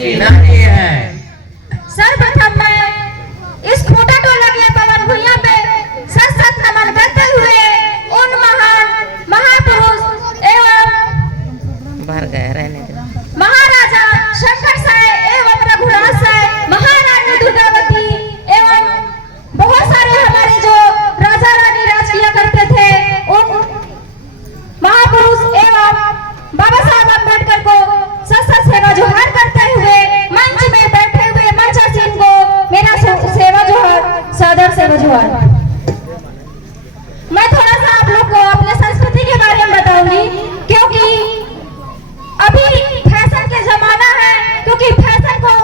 इनकी नानी है। सर्वप्रथम मैं इस खूंटा टोला के पवन भुइयां पे सत सत नमन करते हुए उन महान महापुरुष एवं बाहर गए रहने के महाराजा शंकर साय एवं रघुराज साय, महारानी दुर्गावती एवं बहुत सारे हमारे जो राजा रानी राज किया करते थे उन महापुरुष एवं बाबा साहब अम्बेडकर को सत सत सेवा जोहार करते हुए मंच में बैठे हुए मंचासीन को मेरा सेवा जोहार, सादर सेवा जोहार। मैं थोड़ा सा आप लोग को अपने संस्कृति के बारे में बताऊंगी, क्योंकि अभी फैशन के जमाना है, क्योंकि फैशन को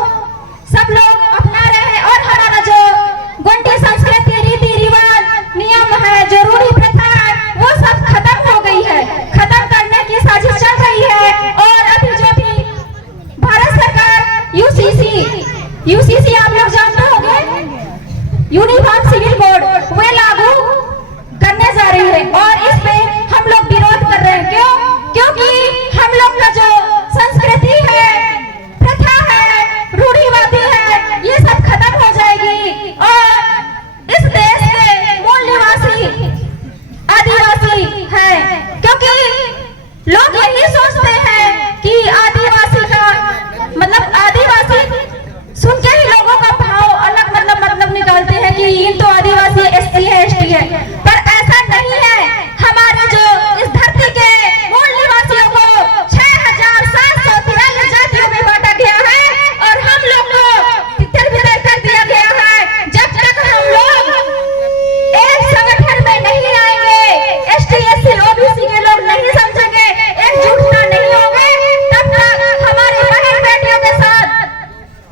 सब लोग अपना रहे हैं और हमारा जो गोंडी संस्कृति, रीति रिवाज, नियम है, जो रूढ़ी प्रथा है, वो सब खत्म हो गई है। खत्म करने की साजिश चल रही है। और अभी जो भी भारत सरकार यूसीसी आप लोग जानते होंगे, यूनिफॉर्म सिविल कोड, वे लागू करने जा रही है और इस पे हम लोग विरोध कर रहे हैं। क्यों? क्योंकि हम लोग का जो संस्कृति है, प्रथा है, रूढ़िवादी है, ये सब खत्म हो जाएगी और इस देश के मूल निवासी आदिवासी है। क्योंकि लोग यही सोचते हैं कि आदिवासी का मतलब आदिवासी सुन के ही लोगों का भाव अलग मतलब निकालते हैं कि इन तो आदिवासी एससी है, एसटी है, पर ऐसा नहीं है। हमारे जो इस धरती के मूल निवासियों को 6743 जातियों में बांटा गया है और हम लोग को तितर बितर कर दिया गया है। जब तक हम लोग एक संगठन में नहीं आएंगे, एसटी एससी ओबीसी के लोग नहीं समझेंगे, एकजुटता नहीं होंगे, तब तक हमारी बहन बेटियों के साथ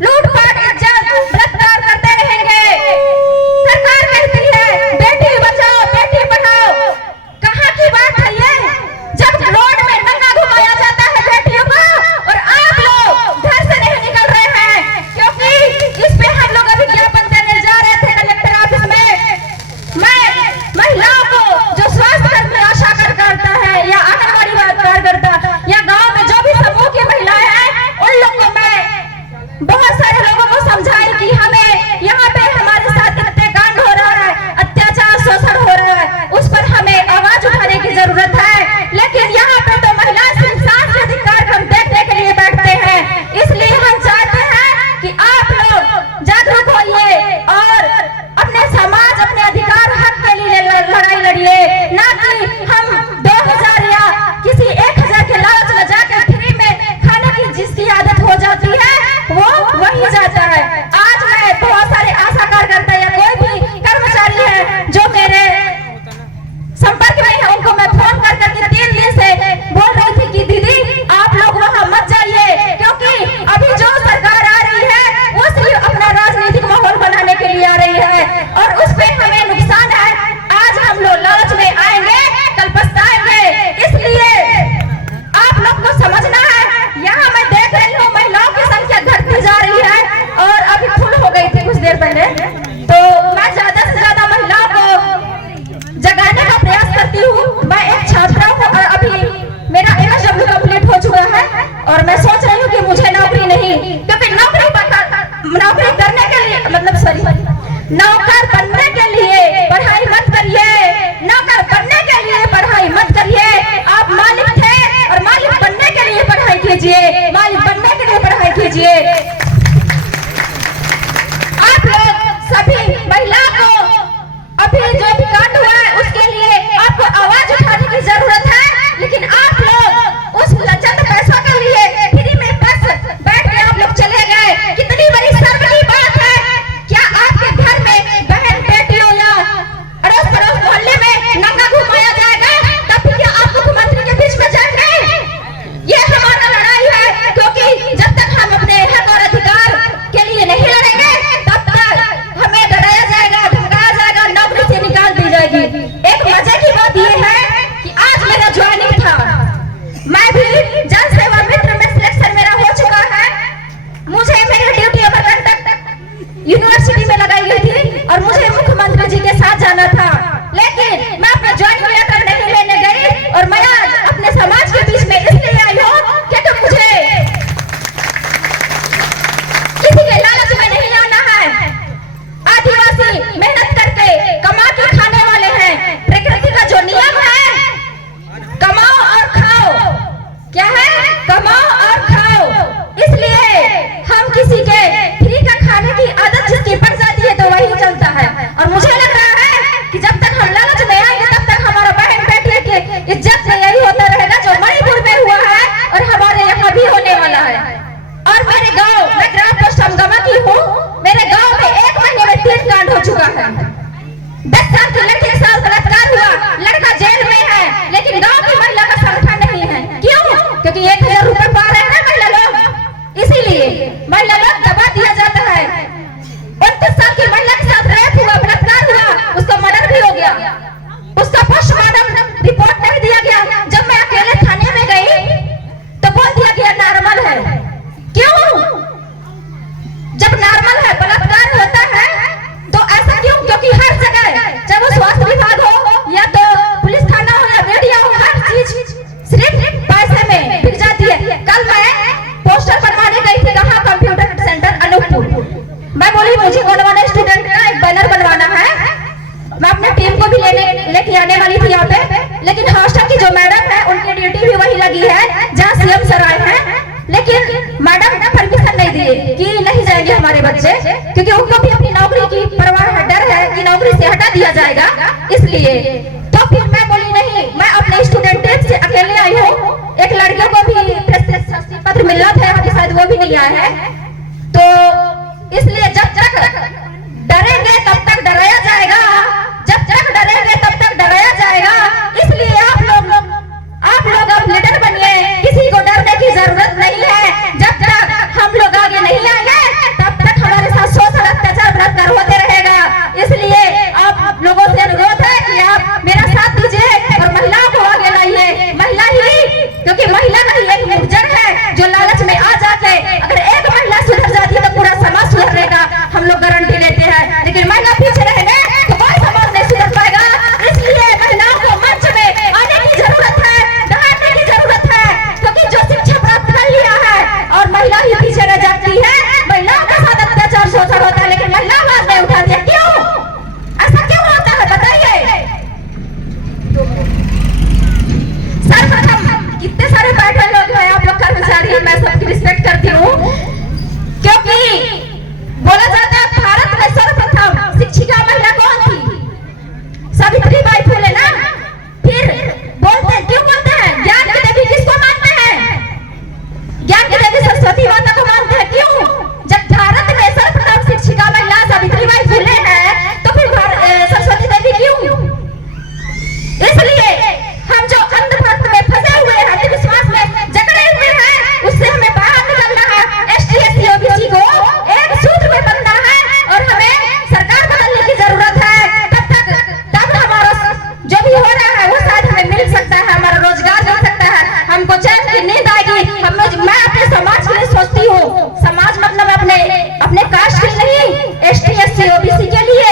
लूटपाट, इज्जत, बलात्कार करते रहेंगे। सरकार कहती है बेटी बचाओ बेटी पढ़ाओ, कहाँ की बात है ये? जब रोड में नंगा घुमाया जाता है बेटियों को और आप लोग घर से नहीं निकल रहे हैं, क्योंकि इस पे हम लोग अभी ज्ञापन देने जा रहे थे कलेक्टर ऑफिस में। मैं महिलाओं को जो स्वास्थ्य कर्मी आशा करता है या आंगनबाड़ी कार्यकर्ता या गांव में जो भी समूह की महिलाएं हैं, उन लोगों को मैं बहुत सारे लोगों को समझाई कि हमें यहाँ पे हमारे साथ हत्याकांड हो रहा है, अत्याचार शोषण हो रहा है, उस पर हमें आवाज उठाने की जरूरत है। लेकिन यहाँ पे तो महिला इंसान के अधिकार हम देखने के लिए बैठते हैं। इसलिए हम चाहते हैं कि आप लोग जागरूक होइए और अपने समाज, अपने अधिकार हक के लिए लड़ाई लड़िए, ना कि हम 2000 या किसी 1000 के लालच में जाकर फ्री में खाने की जिसकी आदत हो जाती है वो वही जाता है। आज मैं बहुत सारे आशा कार्यकर्ता या कोई भी कर्मचारी है जो मेरे संपर्क में है, उनको मैं फोन कर करके 3 दिन से बोल रही थी कि दीदी आप लोग वहां मत जाइए, क्योंकि अभी जो सरकार आ रही है वो सिर्फ अपना राजनीतिक माहौल बनाने के लिए आ रही है और उस पे हमें नुकसान है। आज हम लोग लालच में आएंगे, कल पछताएंगे। इसलिए आप लोग को समझना है। यहाँ मैं देख रही हूँ महिलाओं की संख्या घटती जा रही है और अभी फुल हो गई थी कुछ देर पहले, तो मैं ज्यादा से ज्यादा महिलाओं को जगाने का प्रयास करती हूँ। मैं एक छात्रा हूँ और अभी मेरा MSW कंप्लीट हो चुका है और मैं सोच रही हूँ कि मुझे नौकरी नहीं, क्योंकि नौकरी करने के लिए नौकर बनने के लिए पढ़ाई मत करिए, नौकर बनने के लिए पढ़ाई मत करिए। आप मालिक थे और मालिक बनने के लिए पढ़ाई कीजिए, मालिक बनने के लिए पढ़ाई कीजिए। आप लोग सभी महिलाओं को अभी जो भी कांड हुआ है उसके लिए आपको आवाज उठाने की जरूरत है, लेकिन आप लोग उस चंद पैसों के लिए फ्री और मेरे गांव, मैं ग्राम पोस्ट हमगमा की हूँ, मेरे गांव में 1 महीने में 3 कांड हो चुका है। 10 साल की लड़की के साथ बलात्कार हुआ, लड़का जेल में है, लेकिन गांव की महिला का संगठन नहीं है। क्यों? क्योंकि 1000 रुपए पा रहे हैं महिला लोग, इसीलिए महिला लोग दबा दिया जाता है। 29 साल की महिला के साथ रेप हुआ, बलात्कार हुआ, उसका मर्डर भी हो गया, उसका पोस्टमार्टम रिपोर्ट नहीं दिया गया। जब मैं अकेले थाने में गई तो बोल दिया गया नॉर्मल है। क्यों? जब नॉर्मल है, बलात्कार होता है तो ऐसा क्यों? क्योंकि हर जगह, चाहे वो स्वास्थ्य विभाग हो या तो पुलिस थाना हो या मीडिया हो, हर चीज सिर्फ पैसे में बिक जाती है। कल मैं पोस्टर बनवाने गई थी, कहाँ? Computer centre Anuppur. मैं बोली मुझे बनवाना, स्टूडेंट का एक बैनर बनवाना है, मैं अपने टीम को भी लेके आने वाली थी यहाँ पे, लेकिन हॉस्टल की जो मैडम है उनकी ड्यूटी भी वही लगी है जहाँ सीएम सर आए हैं, लेकिन मैडम ने परमिशन नहीं दी कि नहीं जाएंगे हमारे बच्चे, क्योंकि उनको भी अपनी नौकरी की परवाह है, डर है कि नौकरी से हटा दिया जाएगा, इसलिए। तो फिर मैं बोली नहीं, मैं अपने स्टूडेंट टीम से अकेले आई हूँ। एक लड़के को भी प्रशस्ति पत्र मिलना था, अभी शायद वो भी नहीं आया है। तो इसलिए जब तक डरेंगे तब तक डराया जाएगा, जब तक डरेंगे तब तक डराया जाएगा। इसलिए आप लोग अब लीडर बनिए, किसी को डरने की जरूरत नहीं है। जब तक हम लोग आगे नहीं आएंगे तब तक हमारे साथ शोषण, अत्याचार, बलात्कार होते रहेगा। इसलिए आप लोगों से अनुरोध है कि आप मेरा साथ दीजिए और महिलाओं को आगे लाइए। महिला ही, क्योंकि महिला का ही एक निर्जन है जो लालच में आ जाके, अगर एक महिला सुधर जाती है तो पूरा समाज सुधरेगा, हम लोग गारंटी लेते हैं। लेकिन महिला पीछे रहेंगे तो कोई समाज नहीं सुधर पाएगा। इसलिए महिलाओं को मंच में आने की जरूरत है, दहाड़ने की जरूरत है, क्योंकि जो शिक्षा प्राप्त कर लिया है और महिला ही पीछे रह जाती है। महिलाओं के साथ अत्याचार, शोषण होता है, लेकिन महिला आवाज नहीं उठाती है। क्यों? ऐसा क्यों होता है बताइए। सर्वप्रथम कितने सारे बैठे लोग हैं, आप लोग कर्मचारी, मैं सबकी रिस्पेक्ट करती हूँ, क्योंकि बोला जाता है भारत में सर्वप्रथम शिक्षिका महिला कौन थी? सावित्रीबाई फुले ना। फिर बोलते हैं, क्यों बोलते हैं? ज्ञान की देवी किसको मानते हैं? ज्ञान की देवी सरस्वती माता को मानते हैं। क्यों? जब भारत में सर्वप्रथम शिक्षिका महिला सावित्रीबाई फुले है तो फिर सरस्वती देवी क्यों? इसलिए हम जो अंधभक्त में फंसे हुए हैं, अंधविश्वास में जकड़े हुए हैं, उससे हमें बाहर निकलना है। एसटी, एससी, ओबीसी को एक सूत्र में बनना है और हमें सरकार बदलने की जरूरत है। तब हमारा जो भी हो रहा है वो शायद हमें मिल सकता है, हमारा रोजगार मिल सकता है, हमको चैन की नींद आएगी। मैं अपने समाज के लिए सोचती हूँ, समाज मतलब अपने कास्ट के नहीं, एसटी, एससी, ओबीसी के लिए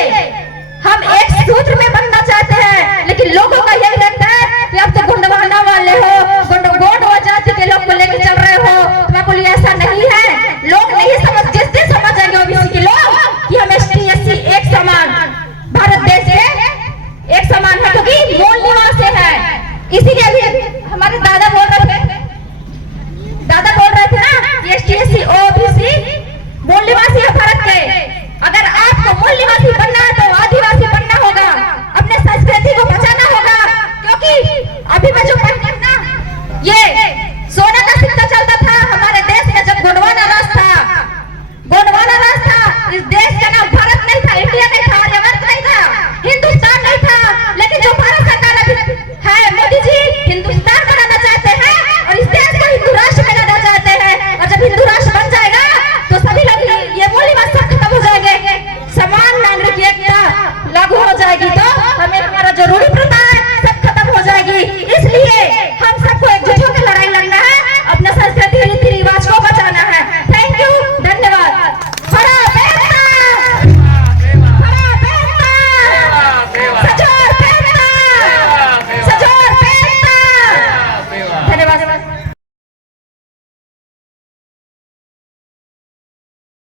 हम एक सूत्र में बनना चाहते हैं। लेकिन लोगों का यही रहता है कि अब तो गुंडवाना वाले हो, गोंड जाति के लोग को लेकर चल रहे हो। तो मैं बोली ऐसा नहीं है, लोग नहीं समझ, जिस दिन समझ जाएंगे ओबीसी के लोग कि हम एसटी, एससी एक समान, भारत देश के एक समान है, क्योंकि मूल निवासी है। इसीलिए अभी हमारे दादा बोल रहे थे ना कि एसटी, एससी, ओबीसी मूल निवासी है भारत के। अगर आपको मूल निवासी बनना है तो आदिवासी बनना होगा, अपने संस्कृति को बचाना होगा, क्योंकि अभी मैं जो पढ़ती हूँ ना, ये